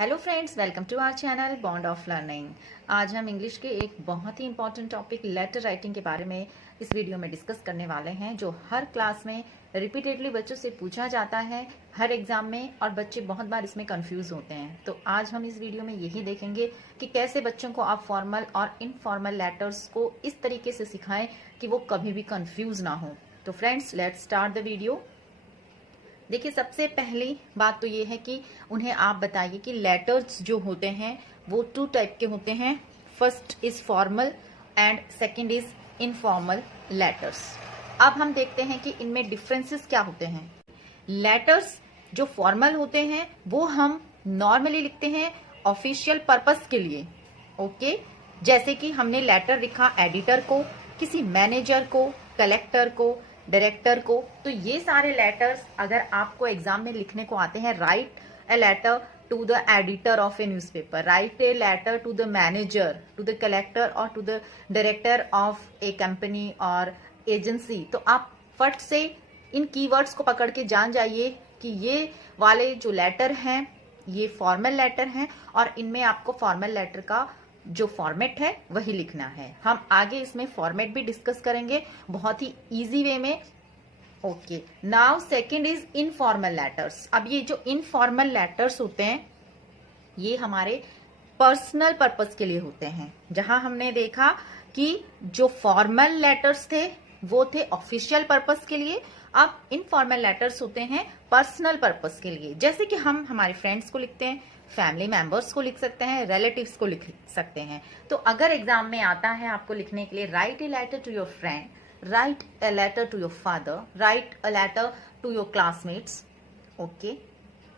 Hello friends, welcome to our channel bond of learning. आज हम English के एक बहुत ही इंपॉर्टेंट टॉपिक लेटर राइटिंग के बारे में इस वीडियो में डिस्कस करने वाले हैं, जो हर क्लास में रिपीटेडली बच्चों से पूछा जाता है हर एग्जाम में, और बच्चे बहुत बार इसमें कंफ्यूज होते हैं। तो आज हम इस वीडियो में यही देखेंगे कि कैसे बच्चों को आप फॉर्मल और इनफॉर्मल लेटर्स को इस तरीके से सिखाएं कि वो कभी भी कंफ्यूज ना हो। तो friends, let's start the video. देखिए, सबसे पहली बात तो ये है कि उन्हें आप बताइए कि लेटर्स जो होते हैं वो टू टाइप के होते हैं। First is formal and second is informal letters. अब हम देखते हैं कि इनमें डिफरेंसेस क्या होते हैं। लेटर्स जो फॉर्मल होते हैं वो हम नॉर्मली लिखते हैं ऑफिशियल पर्पस के लिए। ओके, जैसे कि हमने लेटर लिखा एडिटर को, किसी मैनेजर को, कलेक्टर को, डायरेक्टर को। तो ये सारे लेटर्स अगर आपको एग्जाम में लिखने को आते हैं, write a letter to the editor of a newspaper, write a letter to the manager, to the collector और to the director of a company और एजेंसी। तो आप फट से इन कीवर्ड्स को पकड़ के जान जाइए कि ये वाले जो लेटर हैं ये फॉर्मल लेटर हैं, और इनमें आपको फॉर्मल लेटर का जो फॉर्मेट है वही लिखना है। हम आगे इसमें फॉर्मेट भी डिस्कस करेंगे बहुत ही इजी वे में। Okay, now second is informal letters. अब ये जो इनफॉर्मल लेटर्स होते हैं ये हमारे पर्सनल पर्पस के लिए होते हैं। जहां हमने देखा कि जो फॉर्मल लेटर्स थे वो थे ऑफिशियल पर्पस के लिए, अब इनफॉर्मल लेटर्स होते हैं पर्सनल पर्पस के लिए। जैसे कि हम हमारे फ्रेंड्स को लिखते हैं, फैमिली मेंबर्स को लिख सकते हैं, रिलेटिव्स को लिख सकते हैं। तो अगर एग्जाम में आता है आपको लिखने के लिए write a letter to your friend, write a letter to your father, write a letter to your classmates, okay,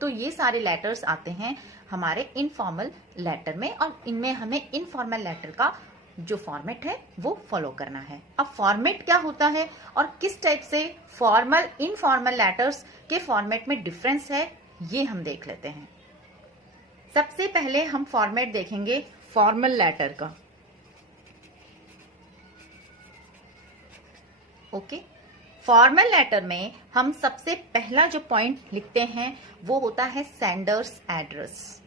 तो ये सारे लेटर्स आते हैं हमारे इनफॉर्मल लेटर में, और इनमें हमें इनफॉर्मल लेटर का जो फॉर्मेट है वो फॉलो करना है। अब फॉर्मेट क्या होता है और किस टाइप से फॉर्मल इनफॉर्मल लेटर्स के फॉर्मेट में डिफरेंस है ये हम देख लेते हैं। सबसे पहले हम फॉर्मेट देखेंगे फॉर्मल लेटर का। ओके, फॉर्मल लेटर में हम सबसे पहला जो पॉइंट लिखते हैं वो होता है सेंडर्स एड्रेस।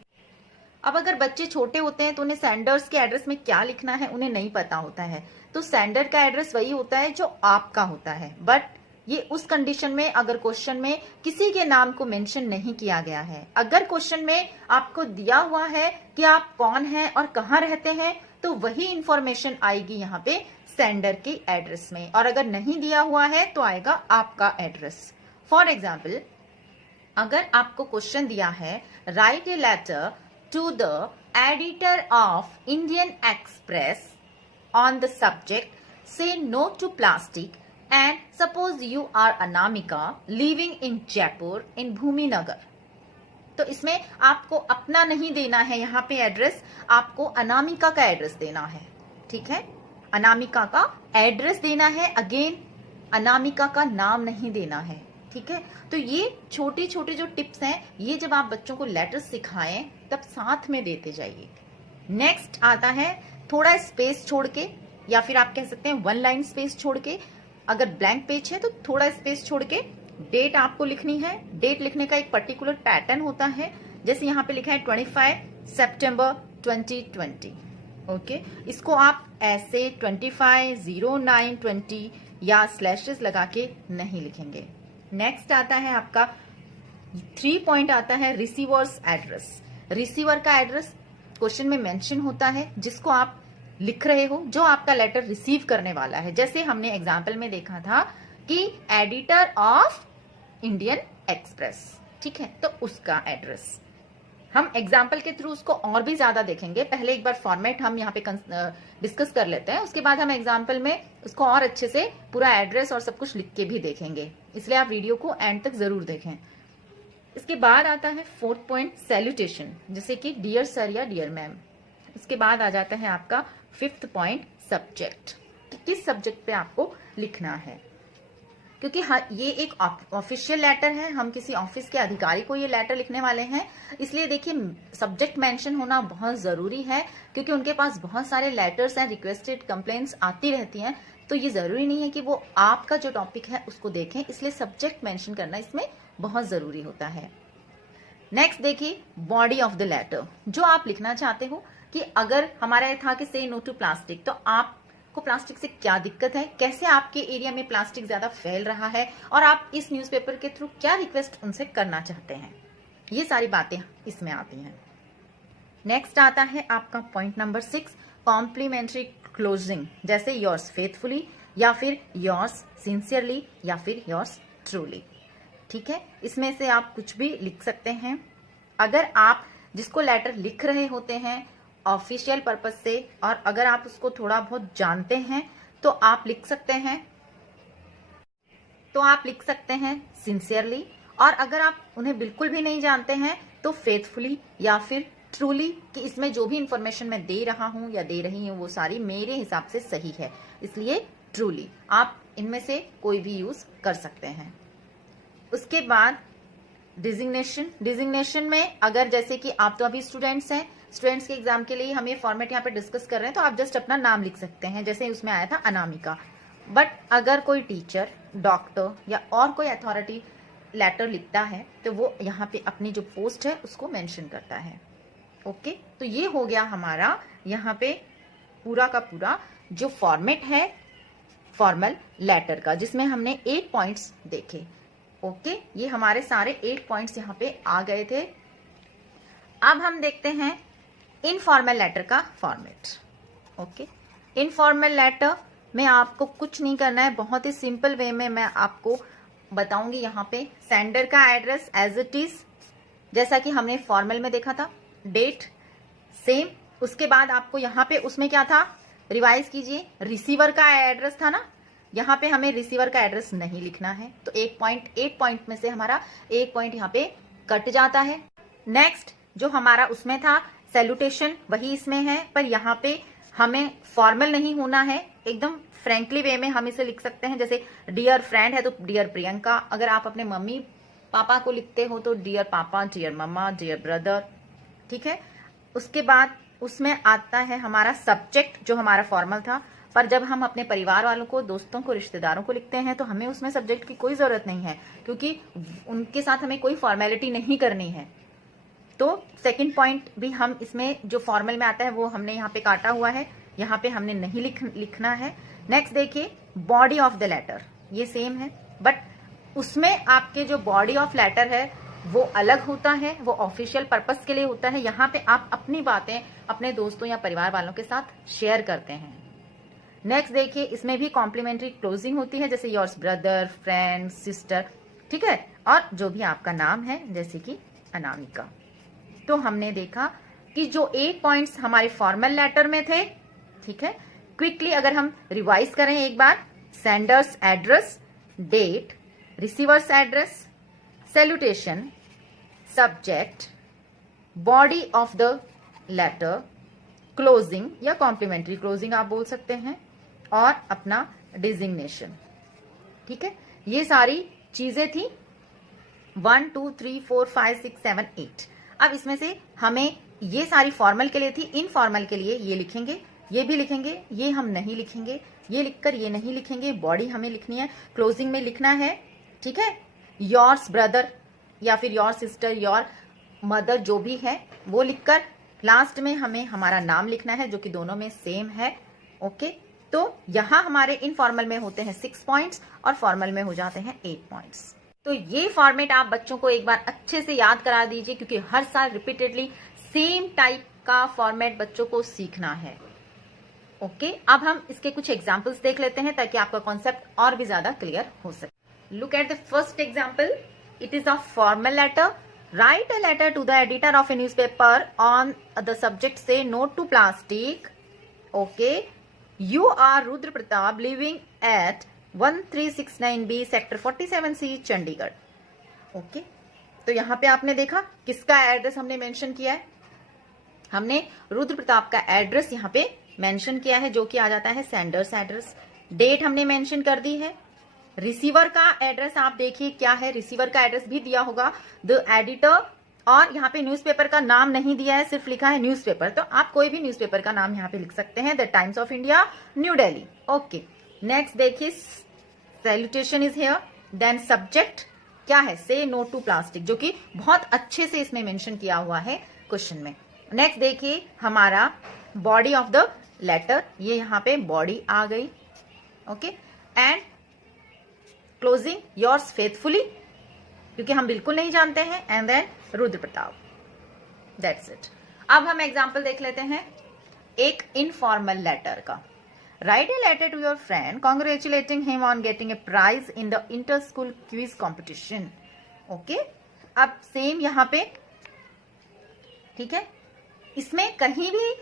अब अगर बच्चे छोटे होते हैं तो उन्हें सेंडर्स के एड्रेस में क्या लिखना है उन्हें नहीं पता होता है। तो सेंडर का एड्रेस वही होता है जो आपका होता है, बट ये उस कंडीशन में अगर क्वेश्चन में किसी के नाम को मेंशन नहीं किया गया है। अगर क्वेश्चन में आपको दिया हुआ है कि आप कौन हैं और कहाँ रहते हैं तो वही इंफॉर्मेशन आएगी यहाँ पे सेंडर के एड्रेस में, और अगर नहीं दिया हुआ है तो आएगा आपका एड्रेस। फॉर एग्जाम्पल, अगर आपको क्वेश्चन दिया है write a letter to the editor of Indian Express on the subject say no to plastic and suppose you are Anamika living in Jaipur in Bhumi Nagar। तो इसमें आपको अपना नहीं देना है, यहाँ पे एड्रेस आपको अनामिका का एड्रेस देना है। ठीक है, अनामिका का एड्रेस देना है, अगेन अनामिका का नाम नहीं देना है। ठीक है, तो ये छोटे छोटे जो टिप्स हैं ये जब आप बच्चों को लेटर सिखाएं तब साथ में देते जाइए। नेक्स्ट आता है थोड़ा स्पेस छोड़ के, या फिर आप कह सकते हैं वन लाइन स्पेस छोड़ के। अगर ब्लैंक पेज है तो थोड़ा स्पेस छोड़ के डेट आपको लिखनी है। डेट लिखने का एक पर्टिकुलर पैटर्न होता है, जैसे यहाँ पे लिखा है 25 सितंबर 2020। ओके, इसको आप ऐसे 25 09 20 या स्लैशेस लगा के नहीं लिखेंगे। नेक्स्ट आता है आपका 3 पॉइंट आता है रिसीवर्स एड्रेस। रिसीवर का एड्रेस क्वेश्चन में मेंशन होता है जिसको आप लिख रहे हो, जो आपका लेटर रिसीव करने वाला है। जैसे हमने एग्जाम्पल में देखा था कि एडिटर ऑफ इंडियन एक्सप्रेस, ठीक है, तो उसका एड्रेस हम एग्जाम्पल के थ्रू उसको और भी ज्यादा देखेंगे। पहले एक बार फॉर्मेट हम यहाँ पे डिस्कस कर लेते हैं, उसके बाद हम एग्जाम्पल में उसको और अच्छे से पूरा एड्रेस और सब कुछ लिख के भी देखेंगे, इसलिए आप वीडियो को एंड तक जरूर देखें। इसके बाद आता है 4th पॉइंट सैल्यूटेशन, जैसे कि डियर सर या डियर मैम। इसके बाद आ जाता है आपका 5th पॉइंट सब्जेक्ट, कि किस सब्जेक्ट पे आपको लिखना है, क्योंकि ये एक ऑफिशियल लेटर है, हम किसी ऑफिस के अधिकारी को ये लेटर लिखने वाले हैं। इसलिए देखिए, सब्जेक्ट मेंशन होना बहुत जरूरी है, क्योंकि उनके पास बहुत सारे लेटर्स हैं, रिक्वेस्टेड कंप्लेंट्स आती रहती हैं, तो ये जरूरी नहीं है कि वो आपका जो टॉपिक है उसको देखें, इसलिए सब्जेक्ट मेंशन करना इसमें बहुत जरूरी होता है। नेक्स्ट देखिए बॉडी ऑफ द लेटर, जो आप लिखना चाहते हो कि अगर हमारा ये था कि से नो टू प्लास्टिक, तो आपको प्लास्टिक से क्या दिक्कत है, कैसे आपके एरिया में प्लास्टिक ज्यादा फैल रहा है और आप इस न्यूज़पेपर के थ्रू क्या रिक्वेस्ट उनसे करना चाहते हैं, ये सारी बातें इसमें आती हैं। नेक्स्ट आता है आपका पॉइंट नंबर 6, कॉम्प्लीमेंट्री क्लोजिंग, जैसे योर्स फेथफुली या फिर योर्स सिंसियरली या फिर योर्स ट्रूली। ठीक है, इसमें से आप कुछ भी लिख सकते हैं। अगर आप जिसको लेटर लिख रहे होते हैं ऑफिशियल पर्पस से और अगर आप उसको थोड़ा बहुत जानते हैं तो आप लिख सकते हैं सिंसियरली, और अगर आप उन्हें बिल्कुल भी नहीं जानते हैं तो फेथफुली या फिर ट्रूली, कि इसमें जो भी इंफॉर्मेशन मैं दे रहा हूं या दे रही हूं वो सारी मेरे हिसाब से सही है, इसलिए ट्रूली। आप इनमें से कोई भी यूज कर सकते हैं। उसके बाद डिजिग्नेशन में अगर जैसे कि आप तो अभी स्टूडेंट्स हैं, स्टूडेंट्स के एग्जाम के लिए हम ये फॉर्मेट यहाँ पे डिस्कस कर रहे हैं, तो आप जस्ट अपना नाम लिख सकते हैं, जैसे उसमें आया था अनामिका। बट अगर कोई टीचर, डॉक्टर या और कोई अथॉरिटी लेटर लिखता है तो वो यहाँ पे अपनी जो पोस्ट है उसको मेंशन करता है। ओके, तो ये हो गया हमारा यहाँ पे पूरा का पूरा जो फॉर्मेट है फॉर्मल लेटर का, जिसमें हमने 8 पॉइंट्स देखे। ओके, ये हमारे सारे 8 पॉइंट्स यहाँ पे आ गए थे। अब हम देखते हैं इनफॉर्मल लेटर का फॉर्मेट। ओके, इनफॉर्मल लेटर में आपको कुछ नहीं करना है, बहुत ही सिंपल वे में मैं आपको बताऊंगी। यहाँ पे सेंडर का एड्रेस एज इट इज, जैसा कि हमने फॉर्मल में देखा था, डेट सेम। उसके बाद आपको यहाँ पे उसमें क्या था, रिवाइज कीजिए, रिसीवर का एड्रेस था ना, यहाँ पे हमें रिसीवर का एड्रेस नहीं लिखना है, तो 8 पॉइंट में से हमारा 1 पॉइंट यहाँ पे कट जाता है। नेक्स्ट जो हमारा उसमें था सैल्यूटेशन, वही इसमें है, पर यहाँ पे हमें फॉर्मल नहीं होना है, एकदम फ्रेंकली वे में हम इसे लिख सकते हैं। जैसे डियर फ्रेंड है तो डियर प्रियंका, अगर आप अपने मम्मी पापा को लिखते हो तो डियर पापा, डियर मम्मा, डियर ब्रदर। ठीक है, उसके बाद उसमें आता है हमारा सब्जेक्ट, जो हमारा फॉर्मल था, पर जब हम अपने परिवार वालों को, दोस्तों को, रिश्तेदारों को लिखते हैं तो हमें उसमें सब्जेक्ट की कोई जरूरत नहीं है, क्योंकि उनके साथ हमें कोई फॉर्मेलिटी नहीं करनी है। तो सेकंड पॉइंट भी हम इसमें जो फॉर्मल में आता है वो हमने यहाँ पे काटा हुआ है, यहाँ पे हमने नहीं लिखना है। नेक्स्ट देखिए बॉडी ऑफ द लेटर, ये सेम है, बट उसमें आपके जो बॉडी ऑफ लेटर है वो अलग होता है, वो ऑफिशियल पर्पस के लिए होता है। यहाँ पे आप अपनी बातें अपने दोस्तों या परिवार वालों के साथ शेयर करते हैं। नेक्स्ट देखिए, इसमें भी कॉम्प्लीमेंट्री क्लोजिंग होती है, जैसे योर्स ब्रदर, फ्रेंड, सिस्टर। ठीक है, और जो भी आपका नाम है, जैसे कि अनामिका। तो हमने देखा कि जो 8 पॉइंट्स हमारे फॉर्मल लेटर में थे, ठीक है, क्विकली अगर हम रिवाइज करें एक बार, sender's address, date, receiver's address, salutation, subject, body of the letter, closing या कॉम्प्लीमेंट्री क्लोजिंग आप बोल सकते हैं, और अपना डिजिग्नेशन। ठीक है, ये सारी चीजें थी 1 2 3 4 5 6 7 8। अब इसमें से हमें ये सारी फॉर्मल के लिए थी, इनफॉर्मल के लिए ये लिखेंगे, ये भी लिखेंगे, ये हम नहीं लिखेंगे, ये लिखकर ये नहीं लिखेंगे, बॉडी हमें लिखनी है, क्लोजिंग में लिखना है। ठीक है, योर्स ब्रदर या फिर योर सिस्टर, योर मदर, जो भी है वो लिखकर लास्ट में हमें हमारा नाम लिखना है, जो कि दोनों में सेम है। ओके, तो यहाँ हमारे इनफॉर्मल में होते हैं 6 पॉइंट्स और फॉर्मल में हो जाते हैं 8 पॉइंट्स। तो ये फॉर्मेट आप बच्चों को एक बार अच्छे से याद करा दीजिए, क्योंकि हर साल रिपीटेडली सेम टाइप का फॉर्मेट बच्चों को सीखना है। ओके, अब हम इसके कुछ एग्जाम्पल्स देख लेते हैं ताकि आपका कॉन्सेप्ट और भी ज्यादा क्लियर हो सके। Look at the first example, it is a formal letter. Write a letter to the editor of a newspaper on the subject, say no to plastic. Okay, you are Rudra Pratap living at 1369B sector 47C Chandigarh. Okay, तो यहाँ पे आपने देखा किसका address हमने mention किया है, हमने रुद्र प्रताप का एड्रेस यहाँ पे मेंशन किया है, जो कि आ जाता है सेंडर्स एड्रेस। डेट हमने मेंशन कर दी है। रिसीवर का एड्रेस आप देखिए क्या है, रिसीवर का एड्रेस भी दिया होगा, द एडिटर, और यहाँ पे न्यूज़पेपर का नाम नहीं दिया है, सिर्फ लिखा है न्यूज़पेपर, तो आप कोई भी न्यूज़पेपर का नाम यहाँ पे लिख सकते हैं, the Times of India, New Delhi. Okay, next देखिए salutation is here, then subject, क्या है, से नो टू प्लास्टिक, जो कि बहुत अच्छे से इसमें मेंशन किया हुआ है क्वेश्चन में। नेक्स्ट देखिए हमारा बॉडी ऑफ द लेटर, ये यहाँ पे बॉडी आ गई, okay. And closing yours faithfully, क्योंकि हम बिल्कुल नहीं जानते हैं, and then Rudra Pratap, that's it. अब हम एग्जाम्पल देख लेते हैं एक इनफॉर्मल लेटर का। Write a letter to your friend congratulating him on getting a prize in the inter school quiz competition, okay. अब सेम यहाँ पे, ठीक है, इसमें कहीं भी,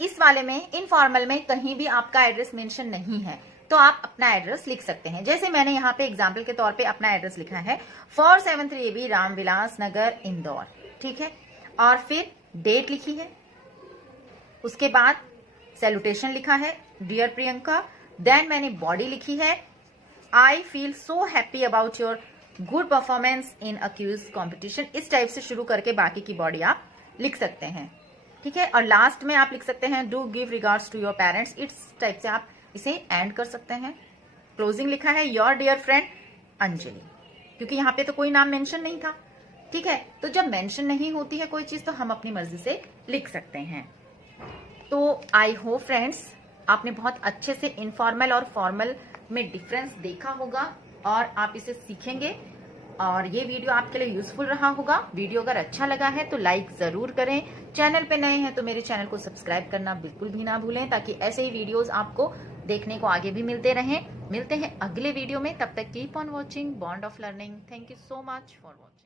इस वाले में इनफॉर्मल में कहीं भी आपका एड्रेस मेंशन नहीं है, तो आप अपना एड्रेस लिख सकते हैं। जैसे मैंने यहाँ पे एग्जाम्पल के तौर पे अपना एड्रेस लिखा है 473 AB रामविलास नगर इंदौर, ठीक है, और फिर डेट लिखी है, उसके बाद सैल्यूटेशन लिखा है डियर प्रियंका, देन मैंने बॉडी लिखी है I feel so happy about your good performance in a quiz competition. इस टाइप से शुरू करके बाकी की बॉडी आप लिख सकते हैं, ठीक है। और लास्ट में आप लिख सकते हैं do give regards to your parents, इस टाइप से आप इसे एंड कर सकते हैं। क्लोजिंग लिखा है योर डियर फ्रेंड अंजलि, क्योंकि यहाँ पे तो कोई नाम मेंशन नहीं था, ठीक है। तो जब मेंशन नहीं होती है कोई चीज तो हम अपनी मर्जी से लिख सकते हैं। तो आई होप फ्रेंड्स आपने बहुत अच्छे से इनफॉर्मल और फॉर्मल में डिफरेंस देखा होगा और आप इसे सीखेंगे, और ये वीडियो आपके लिए यूजफुल रहा होगा। वीडियो अगर अच्छा लगा है तो लाइक जरूर करें, चैनल पे नए हैं तो मेरे चैनल को सब्सक्राइब करना बिल्कुल भी ना भूलें, ताकि ऐसे ही वीडियोस आपको देखने को आगे भी मिलते रहें। मिलते हैं अगले वीडियो में, तब तक keep on watching bond of learning. Thank you so much for watching.